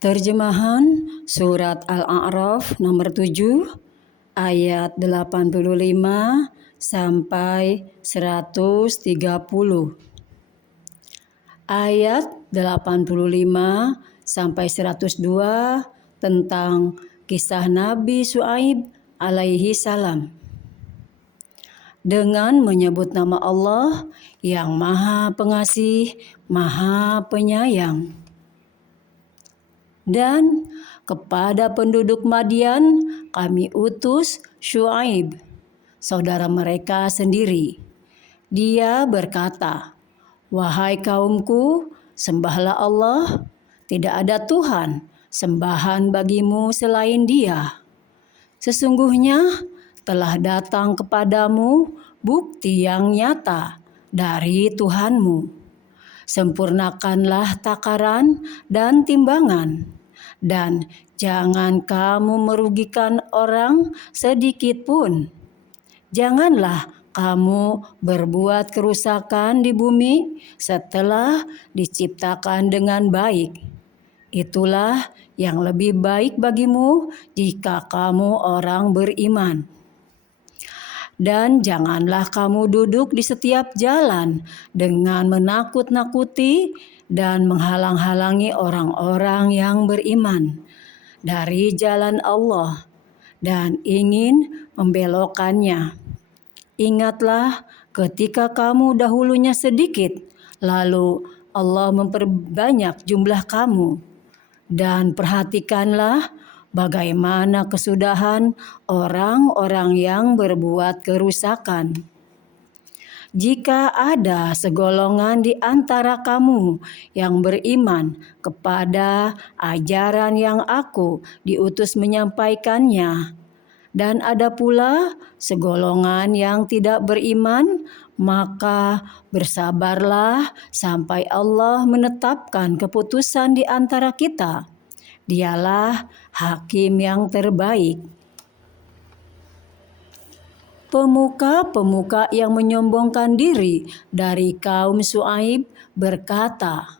Terjemahan Surat Al-A'raf nomor 7 ayat 85 sampai 130. Ayat 85 sampai 102 tentang kisah Nabi Syuaib alaihi salam. Dengan menyebut nama Allah yang Maha Pengasih, Maha Penyayang. Dan kepada penduduk Madian kami utus Syuaib, saudara mereka sendiri. Dia berkata, "Wahai kaumku, sembahlah Allah, tidak ada Tuhan sembahan bagimu selain Dia. Sesungguhnya telah datang kepadamu bukti yang nyata dari Tuhanmu. Sempurnakanlah takaran dan timbangan, dan jangan kamu merugikan orang sedikit pun. Janganlah kamu berbuat kerusakan di bumi setelah diciptakan dengan baik. Itulah yang lebih baik bagimu jika kamu orang beriman. Dan janganlah kamu duduk di setiap jalan dengan menakut-nakuti dan menghalang-halangi orang-orang yang beriman dari jalan Allah dan ingin membelokkannya. Ingatlah ketika kamu dahulunya sedikit, lalu Allah memperbanyak jumlah kamu. Dan perhatikanlah bagaimana kesudahan orang-orang yang berbuat kerusakan. Jika ada segolongan di antara kamu yang beriman kepada ajaran yang aku diutus menyampaikannya, dan ada pula segolongan yang tidak beriman, maka bersabarlah sampai Allah menetapkan keputusan di antara kita. Dialah hakim yang terbaik." Pemuka-pemuka yang menyombongkan diri dari kaum Syuaib berkata,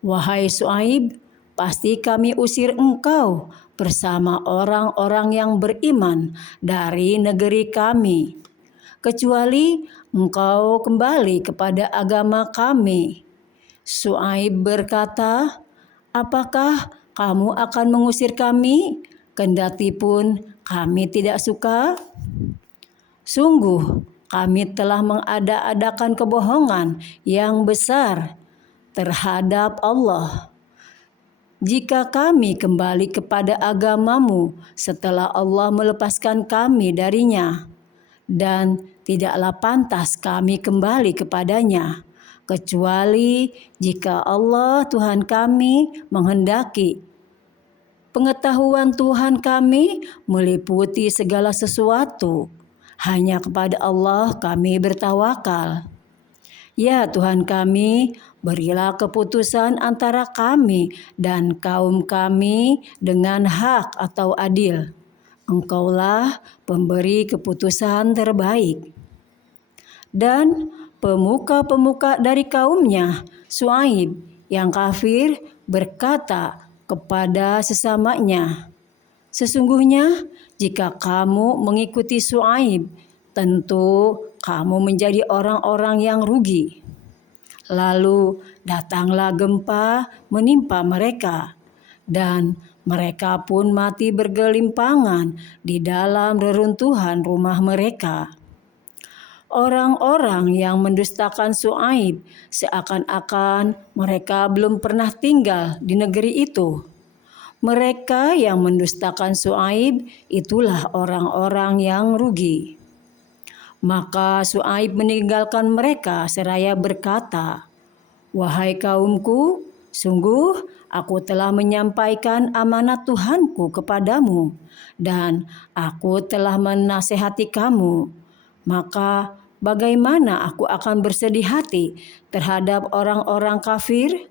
"Wahai Syuaib, pasti kami usir engkau bersama orang-orang yang beriman dari negeri kami, kecuali engkau kembali kepada agama kami." Syuaib berkata, "Apakah kamu akan mengusir kami, kendati pun kami tidak suka? Sungguh kami telah mengada-adakan kebohongan yang besar terhadap Allah. Jika kami kembali kepada agamamu setelah Allah melepaskan kami darinya, dan tidaklah pantas kami kembali kepadanya, kecuali jika Allah Tuhan kami menghendaki. Pengetahuan Tuhan kami meliputi segala sesuatu. Hanya kepada Allah kami bertawakal. Ya Tuhan kami, berilah keputusan antara kami dan kaum kami dengan hak atau adil. Engkaulah pemberi keputusan terbaik." Dan pemuka-pemuka dari kaumnya Syuaib yang kafir berkata kepada sesamanya, "Sesungguhnya jika kamu mengikuti Syuaib, tentu kamu menjadi orang-orang yang rugi." Lalu datanglah gempa menimpa mereka, dan mereka pun mati bergelimpangan di dalam reruntuhan rumah mereka. Orang-orang yang mendustakan Syuaib seakan-akan mereka belum pernah tinggal di negeri itu. Mereka yang mendustakan Syuaib itulah orang-orang yang rugi. Maka Syuaib meninggalkan mereka seraya berkata, "Wahai kaumku, sungguh aku telah menyampaikan amanat Tuhanku kepadamu, dan aku telah menasehati kamu. Maka bagaimana aku akan bersedih hati terhadap orang-orang kafir?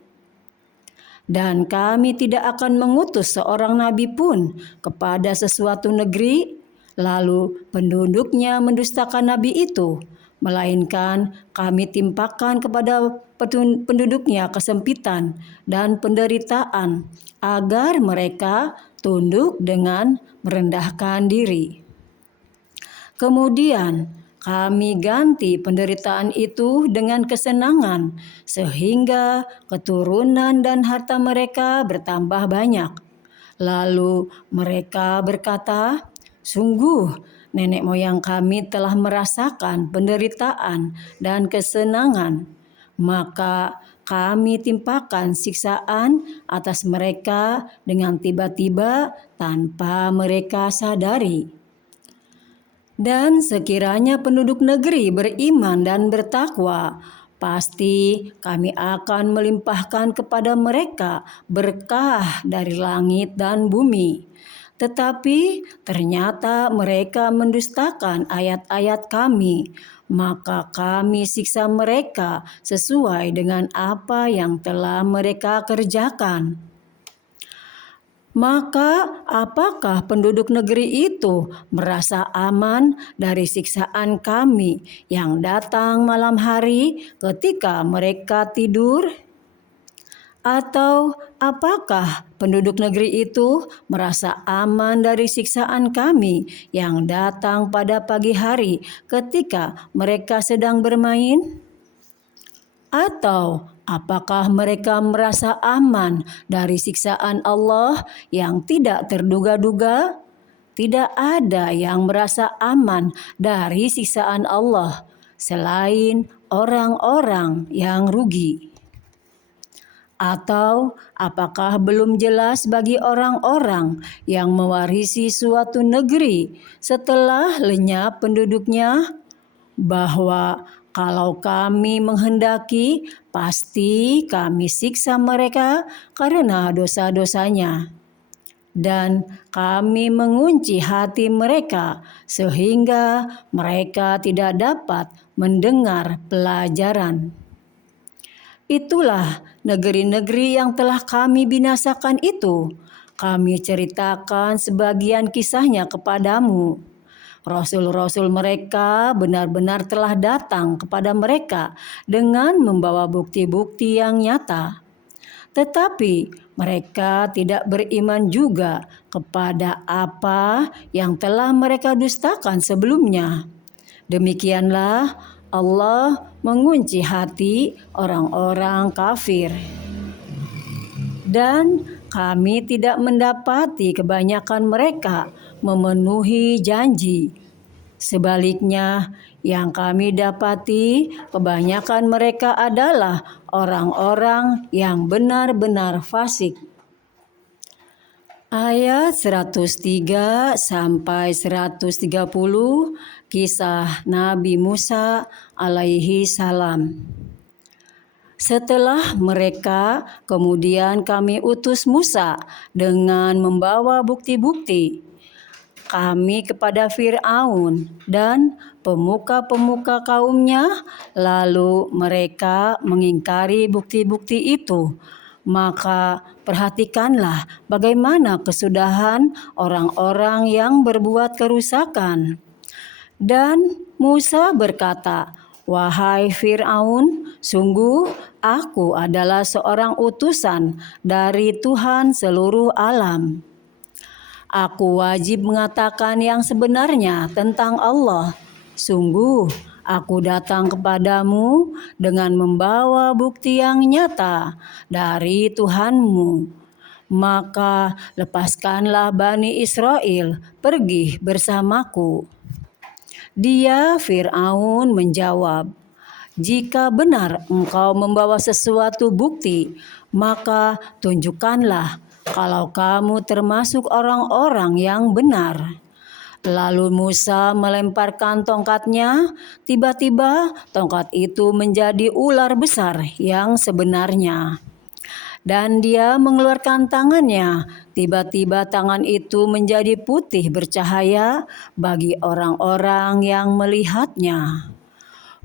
Dan kami tidak akan mengutus seorang nabi pun kepada sesuatu negeri, lalu penduduknya mendustakan nabi itu, melainkan kami timpakan kepada penduduknya kesempitan dan penderitaan, agar mereka tunduk dengan merendahkan diri. Kemudian kami ganti penderitaan itu dengan kesenangan, sehingga keturunan dan harta mereka bertambah banyak. Lalu mereka berkata, "Sungguh, nenek moyang kami telah merasakan penderitaan dan kesenangan, maka kami timpakan siksaan atas mereka dengan tiba-tiba tanpa mereka sadari." Dan sekiranya penduduk negeri beriman dan bertakwa, pasti kami akan melimpahkan kepada mereka berkah dari langit dan bumi. Tetapi ternyata mereka mendustakan ayat-ayat kami, maka kami siksa mereka sesuai dengan apa yang telah mereka kerjakan. Maka apakah penduduk negeri itu merasa aman dari siksaan kami yang datang malam hari ketika mereka tidur? Atau apakah penduduk negeri itu merasa aman dari siksaan kami yang datang pada pagi hari ketika mereka sedang bermain? Atau apakah mereka merasa aman dari siksaan Allah yang tidak terduga-duga? Tidak ada yang merasa aman dari siksaan Allah selain orang-orang yang rugi. Atau apakah belum jelas bagi orang-orang yang mewarisi suatu negeri setelah lenyap penduduknya, bahwa kalau kami menghendaki, pasti kami siksa mereka karena dosa-dosanya. Dan kami mengunci hati mereka sehingga mereka tidak dapat mendengar pelajaran. Itulah negeri-negeri yang telah kami binasakan itu. Kami ceritakan sebagian kisahnya kepadamu. Rasul-rasul mereka benar-benar telah datang kepada mereka dengan membawa bukti-bukti yang nyata. Tetapi mereka tidak beriman juga kepada apa yang telah mereka dustakan sebelumnya. Demikianlah Allah mengunci hati orang-orang kafir. Dan kami tidak mendapati kebanyakan mereka memenuhi janji. Sebaliknya, yang kami dapati kebanyakan mereka adalah orang-orang yang benar-benar fasik. Ayat 103 sampai 130 kisah Nabi Musa alaihi salam. Setelah mereka, kemudian kami utus Musa dengan membawa bukti-bukti kami kepada Fir'aun dan pemuka-pemuka kaumnya, lalu mereka mengingkari bukti-bukti itu. Maka perhatikanlah bagaimana kesudahan orang-orang yang berbuat kerusakan. Dan Musa berkata, "Wahai Fir'aun, sungguh aku adalah seorang utusan dari Tuhan seluruh alam. Aku wajib mengatakan yang sebenarnya tentang Allah. Sungguh aku datang kepadamu dengan membawa bukti yang nyata dari Tuhanmu. Maka lepaskanlah Bani Israel pergi bersamaku." Dia Fir'aun menjawab, "Jika benar engkau membawa sesuatu bukti, maka tunjukkanlah kalau kamu termasuk orang-orang yang benar." Lalu Musa melemparkan tongkatnya, tiba-tiba tongkat itu menjadi ular besar yang sebenarnya. Dan dia mengeluarkan tangannya, tiba-tiba tangan itu menjadi putih bercahaya bagi orang-orang yang melihatnya.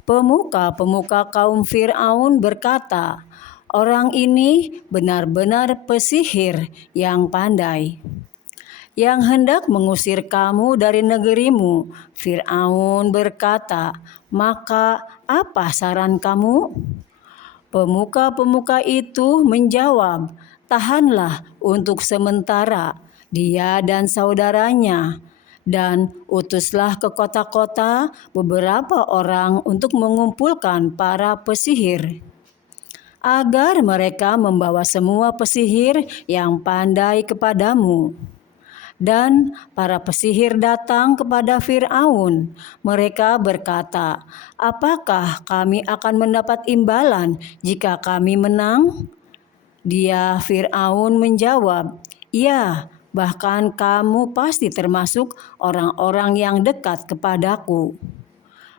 Pemuka-pemuka kaum Fir'aun berkata, "Orang ini benar-benar pesihir yang pandai, yang hendak mengusir kamu dari negerimu." Fir'aun berkata, Maka apa saran kamu?" Pemuka-pemuka itu menjawab, "Tahanlah untuk sementara dia dan saudaranya, dan utuslah ke kota-kota beberapa orang untuk mengumpulkan para pesihir, agar mereka membawa semua pesihir yang pandai kepadamu." Dan para pesihir datang kepada Firaun. Mereka berkata, "Apakah kami akan mendapat imbalan jika kami menang?" Dia Firaun menjawab, "Ya, bahkan kamu pasti termasuk orang-orang yang dekat kepadaku."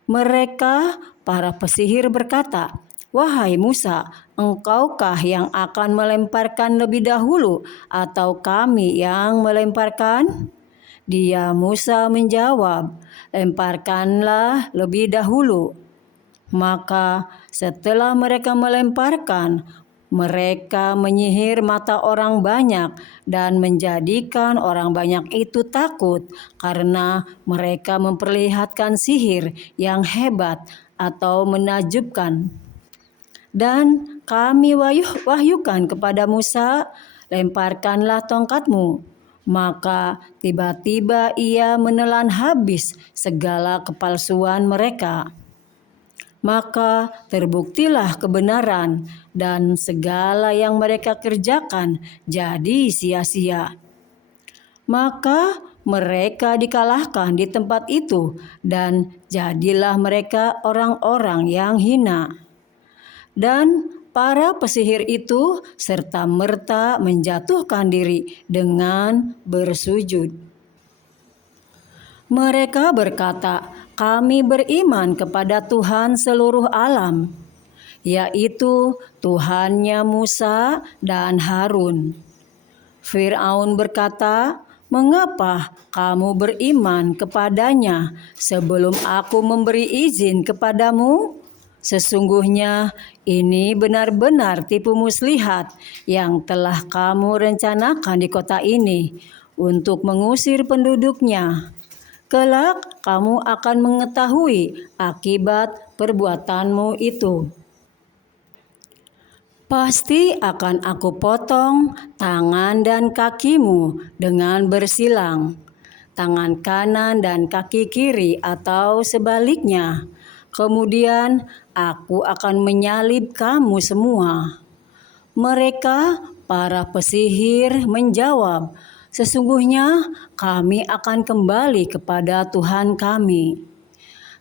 Mereka, para pesihir berkata, "Wahai Musa, engkaukah yang akan melemparkan lebih dahulu atau kami yang melemparkan?" Dia Musa menjawab, "Lemparkanlah lebih dahulu." Maka setelah mereka melemparkan, mereka menyihir mata orang banyak dan menjadikan orang banyak itu takut karena mereka memperlihatkan sihir yang hebat atau menakjubkan. Dan kami wahyukan kepada Musa, "Lemparkanlah tongkatmu." Maka tiba-tiba ia menelan habis segala kepalsuan mereka. Maka terbuktilah kebenaran dan segala yang mereka kerjakan jadi sia-sia. Maka mereka dikalahkan di tempat itu dan jadilah mereka orang-orang yang hina. Dan para pesihir itu serta-merta menjatuhkan diri dengan bersujud. Mereka berkata, "Kami beriman kepada Tuhan seluruh alam, yaitu Tuhannya Musa dan Harun." Firaun berkata, "Mengapa kamu beriman kepadanya sebelum aku memberi izin kepadamu? Sesungguhnya ini benar-benar tipu muslihat yang telah kamu rencanakan di kota ini untuk mengusir penduduknya. Kelak kamu akan mengetahui akibat perbuatanmu itu. Pasti akan aku potong tangan dan kakimu dengan bersilang, tangan kanan dan kaki kiri atau sebaliknya. Kemudian aku akan menyalib kamu semua." Mereka, para pesihir, menjawab, "Sesungguhnya kami akan kembali kepada Tuhan kami.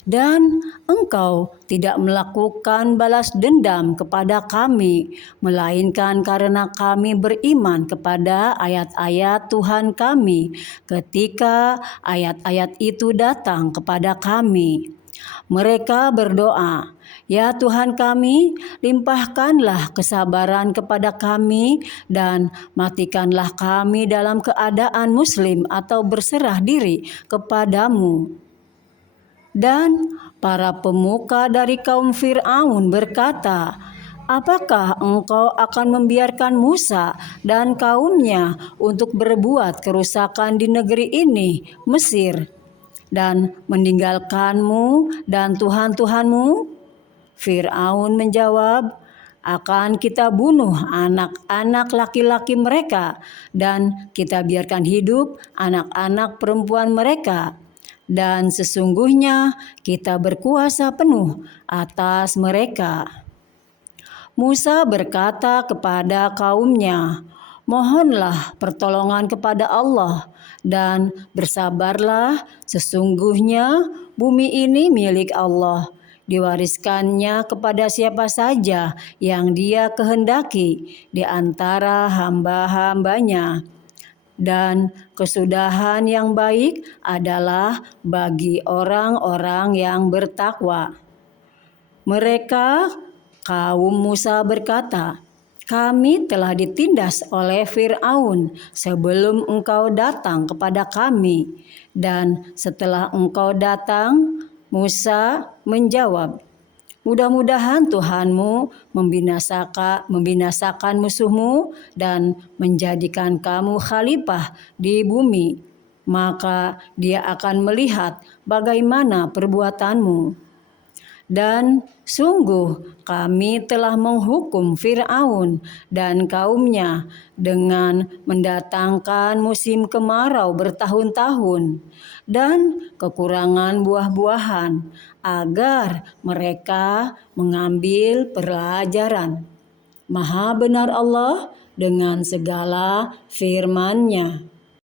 Dan engkau tidak melakukan balas dendam kepada kami, melainkan karena kami beriman kepada ayat-ayat Tuhan kami ketika ayat-ayat itu datang kepada kami." Mereka berdoa, "Ya Tuhan kami, limpahkanlah kesabaran kepada kami dan matikanlah kami dalam keadaan muslim atau berserah diri kepadamu." Dan para pemuka dari kaum Firaun berkata, "Apakah engkau akan membiarkan Musa dan kaumnya untuk berbuat kerusakan di negeri ini, Mesir, dan meninggalkanmu dan Tuhan-Tuhanmu?" Firaun menjawab, "Akan kita bunuh anak-anak laki-laki mereka dan kita biarkan hidup anak-anak perempuan mereka. Dan sesungguhnya kita berkuasa penuh atas mereka." Musa berkata kepada kaumnya, "Mohonlah pertolongan kepada Allah dan bersabarlah, sesungguhnya bumi ini milik Allah. Diwariskannya kepada siapa saja yang Dia kehendaki di antara hamba-hambanya. Dan kesudahan yang baik adalah bagi orang-orang yang bertakwa." Mereka, kaum Musa berkata, "Kami telah ditindas oleh Firaun sebelum engkau datang kepada kami. Dan setelah engkau datang," Musa menjawab, "mudah-mudahan Tuhanmu membinasakan musuhmu dan menjadikan kamu khalifah di bumi. Maka Dia akan melihat bagaimana perbuatanmu." Dan sungguh kami telah menghukum Fir'aun dan kaumnya dengan mendatangkan musim kemarau bertahun-tahun dan kekurangan buah-buahan agar mereka mengambil pelajaran. Maha benar Allah dengan segala firman-Nya.